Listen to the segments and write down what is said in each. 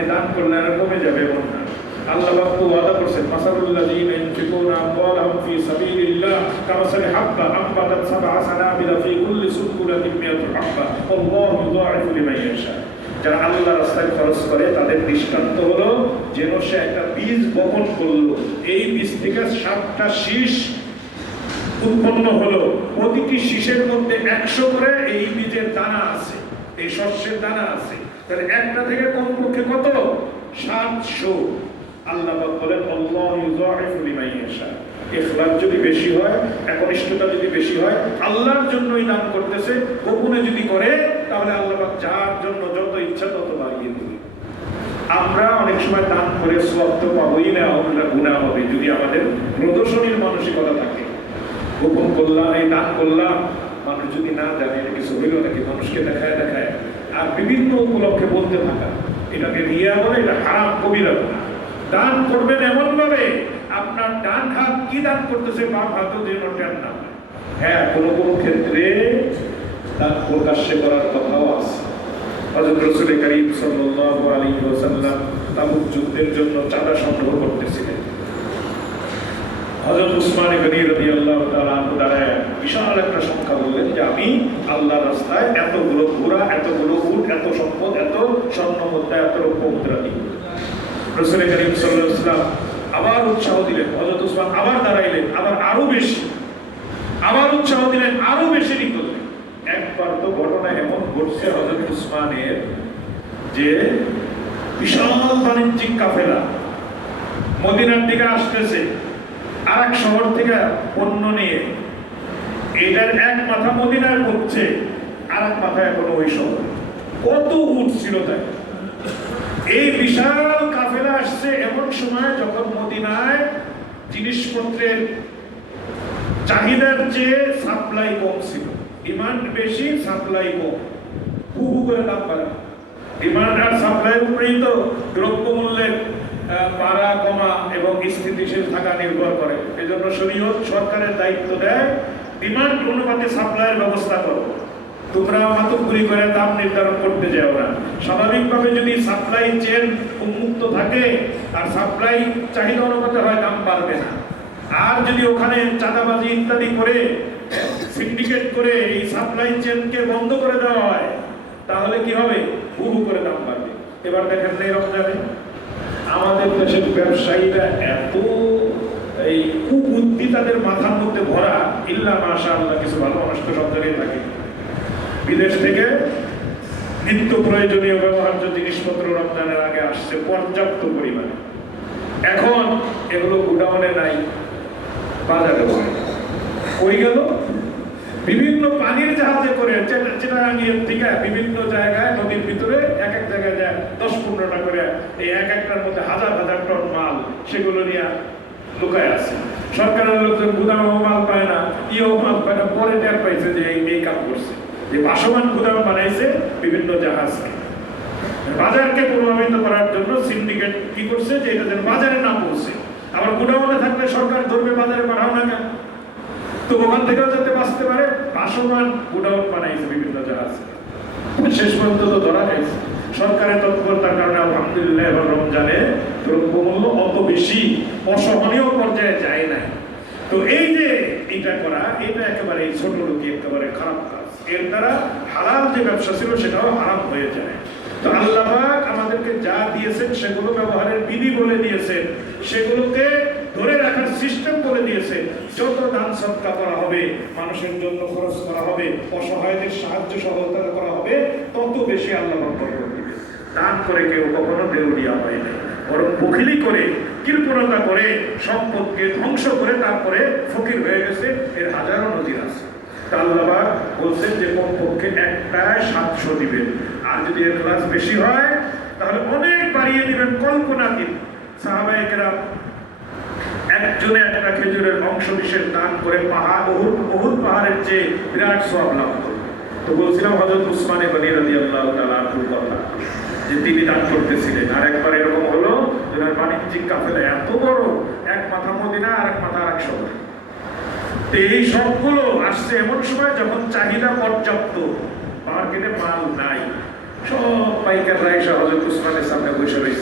আপনি দান করলে আর কমে যাবে এমন না। আল্লাহ পাক তো ওয়াদা করেছেন, মাসালুল্লাযীনা ইউনফিকুনা আমওয়ালাহুম ফি সাবিলিল্লাহ কামাসালি হাব্বা আমবাতাত সাবআ সানাবিলা ফি কুল্লি সুনবুলাতিন মিয়াতু হাব্বা ওয়াল্লাহু ইউযাইফু লিমান ইয়াশা। যারা আল্লাহর রাস্তায় খরচ করে তাদের দৃষ্টান্ত হলো যেন সে একটা বীজ বপন করলো, এই বীজ থেকে 7টা শীষ উৎপন্ন হলো, প্রতিটি শীষের মধ্যে 100 করে এই বীজের দানা আছে, এই শস্যের দানা আছে। তাহলে একটা থেকে কমপক্ষে কত? 700। আল্লাহ পাক বলেন আল্লাহু ইউযাইফু লিমান ইয়াশা। ইখলাস যদি বেশি হয়, একনিষ্ঠতা যদি বেশি হয়, আল্লাহর জন্যই দান করতেছে, গোপনে যদি করে তাহলে আল্লাহ পাক যার জন্য যত ইচ্ছা তত বাড়িয়ে দিবে। আমরা অনেক সময় দান করে সওয়াব তো পাবোই না, আমরা গুনাহ হবে যদি আমাদের প্রদর্শনীর মানসিকতা থাকে। গোপন করলাম, এই দান করলাম, মানুষ যদি না জানে এটা কিছু হইল নাকি, মানুষকে দেখায় দেখায় আর বিভিন্ন উপলক্ষে বলতে থাকা, এটাকে রিয়া বলে, এটা হারাম কবিরা গুনাহ। দান করবেন এমন ভাবে আপনার ডান হাত কি দান করতেছে বাম হাতও যেন টের না হয়। হ্যাঁ, কোনো কোনো ক্ষেত্রে দান প্রকাশ্যে করার কথাও আছে। হযরত রাসূল কারীম সাল্লাল্লাহু আলাইহি ওয়াসাল্লাম তাবুক যুদ্ধের জন্য চাঁদা সংগ্রহ করতেছিলেন। হযরত উসমান গনি রাদিয়াল্লাহু তাআলা আনহু দাঁড়ায় বিশাল একটা সংখ্যা বললেন যে আমি আল্লাহর রাস্তায় এতগুলো ঘোড়া, এতগুলো উট, এত সম্পদ, এত স্বর্ণ মুদ্রা, এত রৌপ্য মুদ্রা দিই। রাসূল কারীম সাল্লাল্লাহু আলাইহি ওয়াসাল্লাম আবার উৎসাহ দিলেন, হযরত উসমান আবার দাঁড়াইলেন, আবার আরো বেশি, আবার উৎসাহ দিলেন, আরো বেশি করলেন। একবার তো ঘটনা এমন ঘটছে হযরত উসমানের যে বিশাল বাণিজ্যিক কাফেলা মদিনার দিকে আসতেছে, আরেক শহর থেকে পণ্য নিয়ে, এটার এক মাথা মদিনায় পড়ছে, আরেক মাথা এখনো ওই শহরে। কত উট ছিল তাই! এই বিশাল কাফেলা আসছে এমন সময় যখন মদিনায় জিনিসপত্রের চাহিদার চেয়ে সাপ্লাই কম ছিল। ডিমান্ড বেশি, সাপ্লাই কম, হু হু করে দাম বাড়ে। ডিমান্ড আর সাপ্লাইয়ের উপরেই তো দ্রব্যমূল্যের বাড়া কমা এবং স্থিতিশীল থাকা নির্ভর করে। এজন্য শরীয়ত সরকারের দায়িত্ব দেয় ডিমান্ড অনুপাতে সাপ্লাইয়ের ব্যবস্থা করো, তোমরা মাতুব্বরি করে দাম নির্ধারণ করতে যাও না। স্বাভাবিকভাবে যদি সাপ্লাই চেইন উন্মুক্ত থাকে আর সাপ্লাই চাহিদা অনুপাতে হয়, দাম বাড়বে না। আর যদি ওখানে চাঁদাবাজি ইত্যাদি করে সিন্ডিকেট করে এই সাপ্লাই চেইনকে বন্ধ করে দেওয়া হয়, তাহলে কি হবে? হু হু করে দাম বাড়বে। এবার দেখেন এই রমজানে আমাদের দেশের ব্যবসায়ীরা এত এই কুবুদ্ধি তাদের মাথার মধ্যে ভরা, ইল্লা মাশাআল্লাহ, কিছু ভালো মানুষ তো সব জায়গায় থাকে। বিদেশ থেকে নিত্য প্রয়োজনীয় ব্যবহার্য জিনিসপত্র রমজানের আগে আসছে পর্যাপ্ত পরিমাণে। এখন এগুলো গুডাউনে নাই, বাজারে ওই গেল বিভিন্ন পানির জাহাজে করে চিটাগাঙ্গের থেকে বিভিন্ন জায়গায় নদীর ভিতরে এক এক জায়গায় যায় 10-15টা করে, এই এক একটার মধ্যে হাজার হাজার টন মাল সেগুলো নিয়ে লুকায় আছে। সরকারের লোকজন গুদামও মাল পায় না, ইও মাল পায় না, পরে টের পাইছে যে এই কাম করছে, যে ভাসমান গুদাম বানাইছে বিভিন্ন জাহাজকে। বাজারকে প্রভাবিত করার জন্য সিন্ডিকেট কি করছে যে এটা যেন বাজারে না পৌঁছে। আবার গুদামে থাকলে সরকার ধরবে, বাজারে পাঠাও না কেন, তো ওখান থেকেও যাতে বাঁচতে পারে ভাসমান গুদাম বানাইছে বিভিন্ন জাহাজ। শেষ পর্যন্ত তো ধরা গেছে। সরকারের তৎপরতার কারণে আলহামদুলিল্লাহ এবার রমজানে দ্রব্যমূল্য অত বেশি অসহনীয় পর্যায়ে যায় না। তো এই যে এটা করা, এটা একেবারে এই ছোট লোক একেবারে খারাপ কাজ। এর দ্বারা হালাল যে ব্যবসা ছিল সেটাও হারাম হয়ে যায়। তো আল্লাহ পাক আমাদেরকে যা দিয়েছেন সেগুলো ব্যবহারের বিধি বলে দিয়েছেন, সেগুলোকে ধরে রাখার সিস্টেম বলে দিয়েছেন। যত দান সদকা করা হবে, মানুষের জন্য খরচ করা হবে, অসহায়দের সাহায্য সহযোগিতা করা হবে, তত বেশি আল্লাহ পাক বরকত দিবেন। দান করে কেউ কখনো দেউলিয়া হয় না, বরং বখিলি করে, কৃপণতা করে, সম্পদকে ধ্বংস করে তারপরে ফকির হয়ে গেছে। এর হাজারো নজির আছে। আল্লাহ পাক বলছেন যে কমপক্ষে একটায় 700 দিবেন, আর যদি এর ক্লাস বেশি হয় তাহলে অনেক বাড়িয়ে দিবেন কল্পনাতীত। সাহাবায়ে কেরাম একজনে একটা খেজুরের অংশ বিশেষ দান করে পাহাড়, উহুদ পাহাড়ের চেয়ে বিরাট সওয়াব লাভ করবে। তো বলছিলাম হযরত উসমান গনি রাদিয়াল্লাহু তাআলা আনহুর কথা, যে তিনি দান করতেছিলেন। আর একবার এরকম হলো, যারা বাণিজ্যিক কাফেলা এত বড়, এক মাথা মদিনা আর এক মাথা আরেক শহর। তো এই সবগুলো আসছে এমন সময় যখন চাহিদা পর্যাপ্ত, মার্কেটে মাল নাই, সব পাইকাররা এসে হযরত উসমানের সামনে বসে রয়েছে।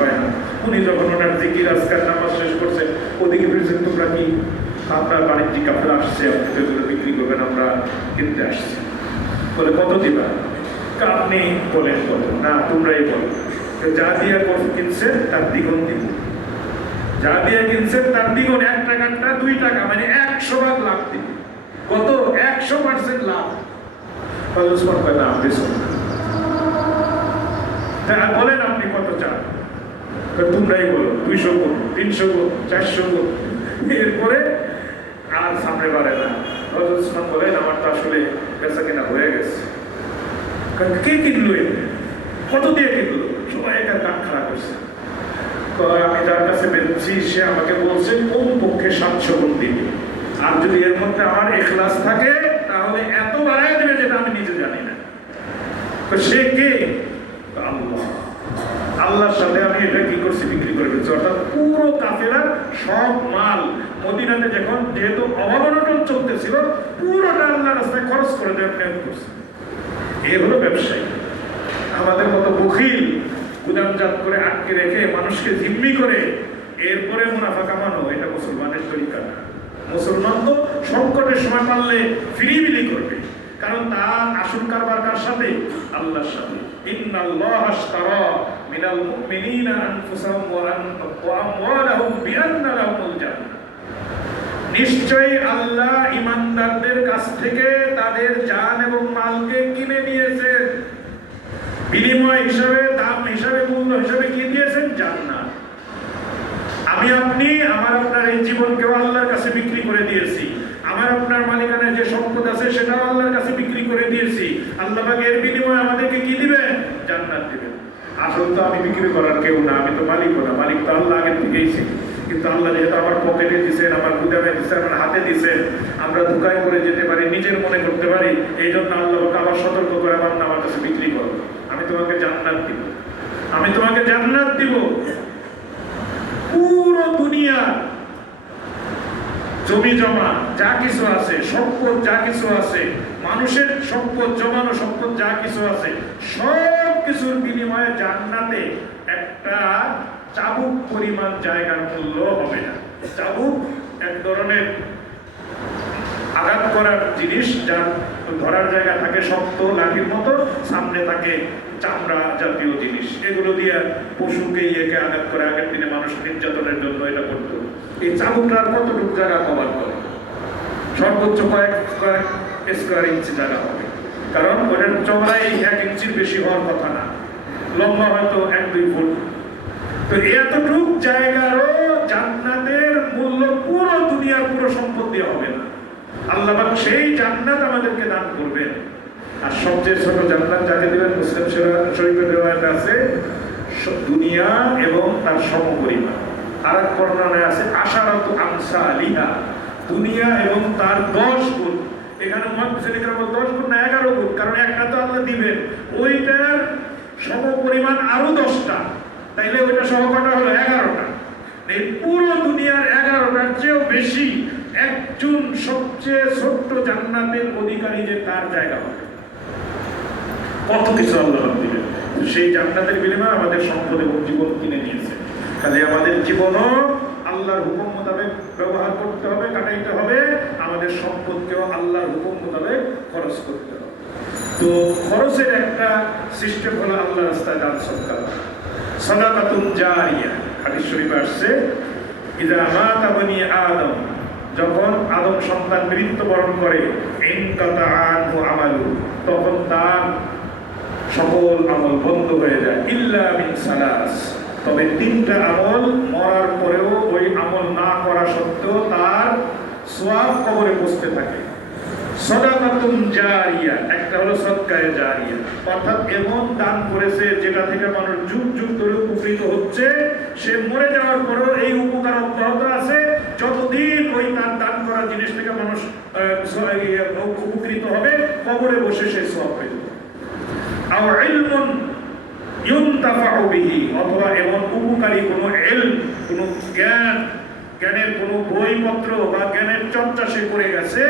পায় না। উনি যখন ওনার জিকির আজকাল নামাজ শেষ করছে, ওদিকে বলছেন তোমরা কি আপনার বাণিজ্যিক আপনারা আসছে, আপনাদের বিক্রি করবেন, আমরা কিনতে আসছি। বলে কত দিবা? আপনি বলেন কত? না তোমরাই বলো। যা দিয়ে কিনছেন তার দ্বিগুণ দিব, যা দিয়ে কিনছেন তার দ্বিগুণ, 1 টাকাটা 2 টাকা, মানে 100 ভাগ লাভ দিব। কত? 100% লাভ। বলেন আপনি কত চান? তোমরাই বলো, 200 গুণ, 300 গুণ, 400 গুণ। এরপরে আর সামনে বাড়ে না। হযরত ওসমান বলেন আমার তো আসলে বেচা কেনা হয়ে গেছে। কে কিনলো? কত দিয়ে কিনলো? সবাই একার কান খারাপ করছে। আমি যার কাছে বেরোচ্ছি সে আমাকে বলছে কোন পক্ষে 700 গুণ দিবে, আর যদি এর মধ্যে আমার ইখলাস থাকে তাহলে এত বাড়ায় দেবে যেটা আমি নিজে জানি না। তো সে কে? আল্লাহ। আল্লাহর সাথে আমি এটা কি করছি? বিক্রি করে ফেলছি। অর্থাৎ পুরো কাফেলার সব মাল মদিনাতে যখন যেহেতু অভাবনটন চলতেছিল, পুরোটা আল্লাহর রাস্তায় খরচ করে দেওয়ার নিয়ত করছে। এ হলো ব্যবসায়ী। আমাদের মতো বখিল গুদামজাত করে আটকে রেখে মানুষকে জিম্মি করে এরপরে মুনাফা কামানো, এটা মুসলমানের তরিকা না। মুসলমান তো সংকটের সময় পারলে ফ্রি বিলি করবে, কারণ তার আসল কারবার কার সাথে? আল্লাহর সাথে। ইন্নাল্লাহা আশতারা মিনাল মুমিনিনা আনফুসাহুম ওয়া আমওয়ালাহুম বিআন্না লাহুমুল জান্নাহ। নিশ্চয়ই আল্লাহ ঈমানদারদের কাছ থেকে তাদের জান এবং মালকে কিনে নিয়েছেন, বিনিময় হিসাবে, দাম হিসাবে, মূল্য হিসাবে কি দিয়েছেন? জান্নাত। আমি আপনি আমার আপনার এই জীবনকেও আল্লাহর কাছে বিক্রি করে দিয়েছি। আমার আপনার মালিকানায় যে সম্পদ আছে সেটাও আল্লাহর কাছে বিক্রি করে দিয়েছি। আল্লাহ পাক এর বিনিময়ে আমাদেরকে কি দিবেন? জান্নাত দিবেন। আসল তো আমি বিক্রি করার কেউ না, আমি তো মালিক না, মালিক তো আল্লাহ আগের থেকেই ছিল। কিন্তু আল্লাহ যেহেতু আমার পকেটে দিচ্ছেন, আমার গুদামে দিচ্ছেন, আমার হাতে দিচ্ছেন, আমরা ধোঁকায় করে যেতে পারি, নিজের মনে করতে পারি। এই জন্য আল্লাহ পাক আবার সতর্ক করে আমার কাছে বিক্রি করো, আমি তোমাকে জান্নাত দিব, আমি তোমাকে জান্নাত দিব। পুরো দুনিয়া জমি জমা যা কিছু আছে, সম্পদ যা কিছু আছে, মানুষের সম্পদ, জমানো সম্পদ যা কিছু আছে, সব কিছুর বিনিময়ে জান্নাতে একটা চাবুক পরিমাণ জায়গার মূল্য হবে না। চাবুক এক ধরনের আঘাত করার জিনিস, যার ধরার জায়গা থাকে শক্ত লাঠির মতো, সামনে থাকে চামড়া জাতীয় জিনিস। এগুলো দিয়ে পশুকে ইয়েকে আঘাত করে। আগের দিনে মানুষ নির্যাতনের জন্য এটা করতো। এই চাবুকটার কতটুকু জায়গা কভার করে? সর্বোচ্চ কয়েক স্কোয়ার ইঞ্চি জায়গা হবে, কারণ ওটার চওড়াই 1 ইঞ্চির বেশি হওয়ার কথা না, লম্বা হয়তো 1-2 ফুট। তো এতটুক জায়গারও জান্নাতের মূল্য পুরো দুনিয়ার পুরো সম্পদ দিয়ে হবে না। আল্লাহ পাক সেই জান্নাত আমাদেরকে দান করবেন। আর সবচেয়ে ছোট জান্নাত যাকে দিবেন, মুসলিম শরীফের রিওয়ায়াতে আছে দুনিয়া এবং তার সমপরিমাণ। আরেক বর্ণনায় আছে আশারাতু আমসালিহা, দুনিয়া এবং তার 10 গুণ। এখানে মুহাদ্দিসিনরা বলেন 10 গুণ না 11 গুণ, কারণ একটা তো আল্লাহ দিবেন, ওইটার সমপরিমাণ আরো 10টা, তাইলে ওইটা সহকটা হলো 11টা। এই পুরো দুনিয়ার 11টার চেয়েও বেশি একজন সবচেয়ে ছোট্ট জান্নাতের অধিকারী যে তার জায়গা হবে। কত কিছু আল্লাহ দিবেন। সেই জান্নাতের বিনিময়ে আমাদের সম্পদ এবং জীবন কিনে নিয়েছে। কাজে আমাদের জীবনও আল্লাহর হুকুম মোতাবেক ব্যবহার করতে হবে, কাটাইতে হবে। আমাদের সম্পদকেও আল্লাহর হুকুম মোতাবেক খরচ করতে হবে। তো খরচের একটা সিস্টেম হলো আল্লাহর রাস্তায় দান সদকা, সাদাকাতুন জারিয়া। হাদিস শরীফে আসছে ইযা মাতা বনি আদম, যখন আদম সন্তান মৃত্যুবরণ করে, ইনকাতা আনহু আমালু, তখন তার সকল আমল বন্ধ হয়ে যায়, ইল্লা মিন সালাস, তবে 3টা আমল মরার পরেও ওই আমল না করা সত্ত্বেও তার সওয়াব কবরে বসতে থাকে। সাদাকাতুন জারিয়া, একটা হলো সদকায়ে জারিয়া, অর্থাৎ এমন দান করেছে যেটা থেকে মানুষ যুগ যুগ ধরে উপকৃত হচ্ছে, সে মরে যাওয়ার পরেও এই উপকার অব্যাহত আছে। যতদিন ওই তার দান করা জিনিস থেকে মানুষ উপকৃত হবে, কবরে বসে সে সওয়াব পেয়ে যাবে। আও ইলমুন ইউনতাফাউ বিহি, অথবা এমন উপকারী কোনো ইলম, কোনো জ্ঞানের কোনো বইপত্র বা জ্ঞানের চর্চা সে করে গেছে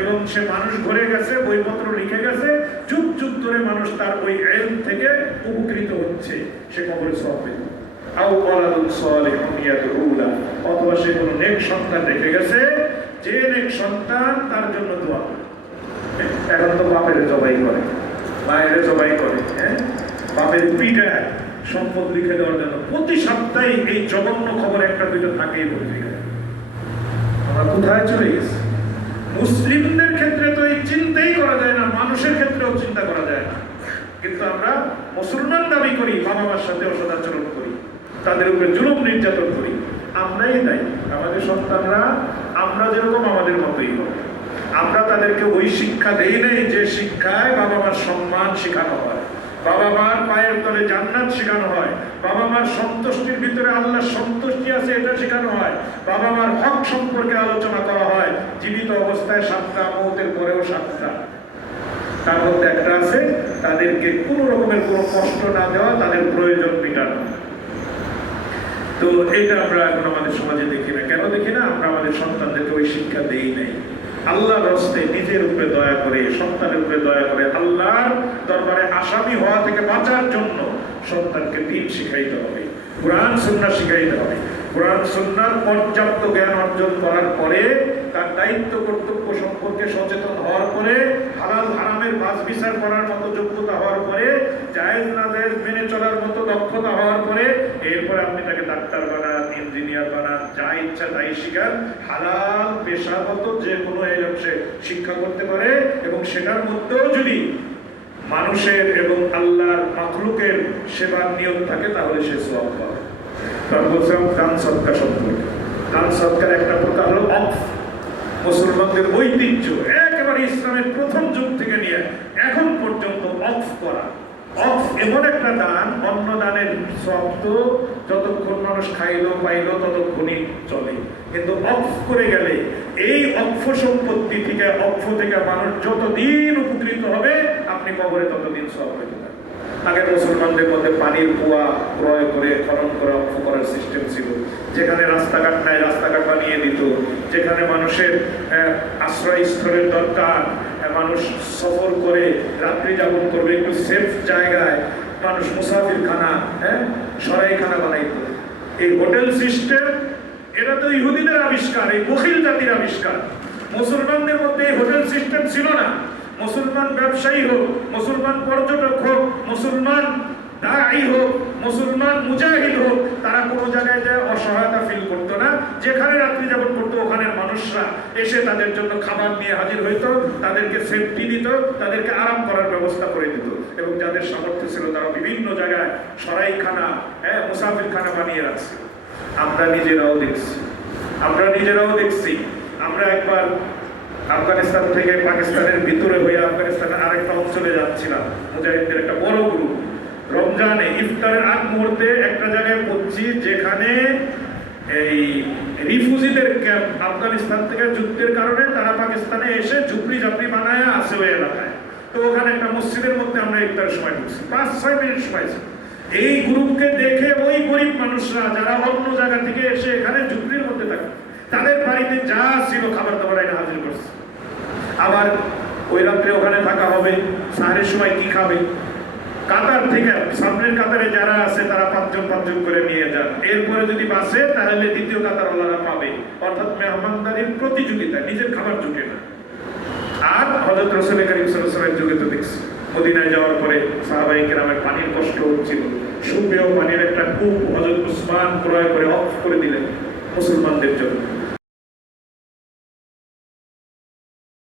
এবং সে মানুষ ঘুরে গেছে, বইপত্র লিখে গেছে, যুগ যুগ ধরে মানুষ তার ওই ইলম থেকে উপকৃত হচ্ছে, সে কবরে সওয়াব পেয়ে যাবে। আও ওয়ালাদুন সালিহুন ইয়াদউলা, অথবা সে কোনো নেক সন্তান রেখে গেছে, যে নেক সন্তান তার জন্য দোয়া করে। এখন তো বাপের জবাই করে, মায়ের জবাই করে, বাপের পিঠায় সম্পদ লিখে দেওয়ার জন্য প্রতি সপ্তাহে এই জঘন্য খবর একটা দুটো থাকেই পত্রিকায়। আমরা কোথায় চলে গেছি? মুসলিমদের ক্ষেত্রে তো এই চিন্তাই করা যায় না, মানুষের ক্ষেত্রেও চিন্তা করা যায় না। কিন্তু আমরা মুসলমান দাবি করি, বাবা মার সাথে অসদাচরণ করি, তাদের উপরে জুলুম নির্যাতন করি। আমরাই দায়ী, আমাদের সন্তানরা আমরা যেরকম আমাদের মতোই হবে। আমরা তাদেরকে ওই শিক্ষা দেই নাই যে শিক্ষায় বাবা মার সম্মান শেখানো হয়, বাবা মার পায়ের তলে জান্নাত শেখানো হয়, বাবা মার সন্তুষ্টির ভিতরে আল্লাহর সন্তুষ্টি আছে এটা শেখানো হয়, বাবা মার হক সম্পর্কে আলোচনা করা হয়। জীবিত অবস্থায় 7টা, মওতের পরেও 7টা। তার মধ্যে একটা আছে তাদেরকে কোনো রকমের কোনো কষ্ট না দেওয়া, তাদের প্রয়োজন মেটানো। তো এটা আমরা এখন আমাদের সমাজে দেখি না। কেন দেখি না? আমরা আমাদের সন্তানদেরকে ওই শিক্ষা দেই নাই। আল্লাহর রাস্তায় নিজের উপরে দয়া করে, সন্তানের উপরে দয়া করে, আল্লাহর দরবারে আসামি হওয়া থেকে বাঁচার জন্য সন্তানকে দ্বীন শিখাইতে হবে, কোরআন সুন্নাহ শিখাইতে হবে। কোরআন সুন্নাহর পর্যাপ্ত জ্ঞান অর্জন করার পরে, তার দায়িত্ব কর্তব্য সম্পর্কে সচেতন হওয়ার পরে, হালাল হারামের বাছ বিচার করার মতো যোগ্যতা হওয়ার পরে, জায়েজ না জায়েজ মেনে চলার মতো দক্ষতা হওয়ার পরে, এরপরে আপনি তাকে ডাক্তার বানান, ইঞ্জিনিয়ার বানান, যা ইচ্ছা তাই শিখান। হালাল পেশাগত যে কোনো এলম সে শিক্ষা করতে পারে, এবং সেটার মধ্যেও যদি মানুষের এবং আল্লাহর মাখলুকের সেবার নিয়ত থাকে তাহলে সে সওয়াব পাবে। তার বলছিলাম দান সদকা সম্পর্কে। দান সদকার একটা প্রকার হলো অফ। মুসলমানদের ঐতিহ্য একেবারে ইসলামের প্রথম যুগ থেকে নিয়ে এখন পর্যন্ত অফ করা। অফ এমন একটা দান, অন্য দানের শব্দ যতক্ষণ মানুষ খাইলো পাইলো ততক্ষণই চলে, কিন্তু অফ করে গেলে এই অক্ষ সম্পত্তি থেকে, অক্ষ থেকে মানুষ যতদিন উপকৃত হবে, আপনি কবরে ততদিন সব হয়ে যাবে। আগে মুসলমানদের মধ্যে পানির কুয়া ক্রয় করে খনন করে অক্ষ করার সিস্টেম ছিল। যেখানে রাস্তাঘাট নাই রাস্তাঘাট বানিয়ে দিত, যেখানে মানুষের আশ্রয়স্থলের দরকার, মানুষ সফর করে রাত্রি যাপন করবে একটু সেফ জায়গায়, মানুষ মুসাফিরখানা, সরাইখানা বানাইত। এই হোটেল সিস্টেম এটা তো ইহুদিদের আবিষ্কার, এই বখিল জাতির আবিষ্কার। মুসলমানদের মধ্যে এই হোটেল সিস্টেম ছিল না। মুসলমান ব্যবসায়ী হোক, মুসলমান পর্যটক হোক, মুসলমান দাঈ হোক, মুসলমান মুজাহিদ হোক, তারা কোনো জায়গায় যায় অসহায়তা ফিল করতো না। যেখানে রাত্রি যাপন করতো ওখানের মানুষরা এসে তাদের জন্য খাবার নিয়ে হাজির হইতো, তাদেরকে সেফটি দিত, তাদেরকে আরাম করার ব্যবস্থা করে দিত। এবং যাদের সামর্থ্য ছিল তারা বিভিন্ন জায়গায় সরাইখানা, মুসাফিরখানা বানিয়ে রাখছে। আমরা নিজেরাও দেখছি। আমরা একবার আফগানিস্তান থেকে পাকিস্তানের ভিতরে হয়ে আফগানিস্তানের আরেকটা অঞ্চলে যাচ্ছিলাম, মুজাহিদদের একটা বড় গ্রুপ। রমজানে ইফতারের আগ মুহূর্তে একটা জায়গায় পৌঁছি যেখানে এই রিফিউজিদের ক্যাম্প, আফগানিস্তান থেকে যুদ্ধের কারণে তারা পাকিস্তানে এসে ঝুপড়ি ঝাপড়ি বানায় আছে ওই এলাকায়। তো ওখানে একটা মসজিদের মধ্যে আমরা ইফতারের সময় ঢুকছি, 5-6 মিনিট সময় ছিল। এই গ্রুপকে দেখে ওই গরিব মানুষরা যারা অন্য জায়গা থেকে এসে এখানে ঝুপড়ির মধ্যে থাকে, তাদের বাড়িতে যা ছিল খাবার দাবার এনে হাজির করছে। আবার ওই রাত্রে ওখানে থাকা হবে, সাহের সময় কি খাবে? কাতার থেকে সামনের কাতারে যারা আছে তারা 5জন করে নিয়ে যান। এরপরে যদি বাসে তাহলে দ্বিতীয় কাতারওয়ালারা পাবে। অর্থাৎ মেহমানদারির প্রতিযোগিতা, নিজের খাবার জুটে না। আর হযরত রাসূল করিম সাল্লাল্লাহু আলাইহি ওয়াসাল্লামের যুগে তো দেখছি, মদিনায় যাওয়ার পরে সাহাবায়ে কেরামের পানির কষ্ট হচ্ছিল, সুপেয় পানির একটা কূপ হযরত উসমান ক্রয় করে অফ করে দিলেন মুসলমানদের জন্য।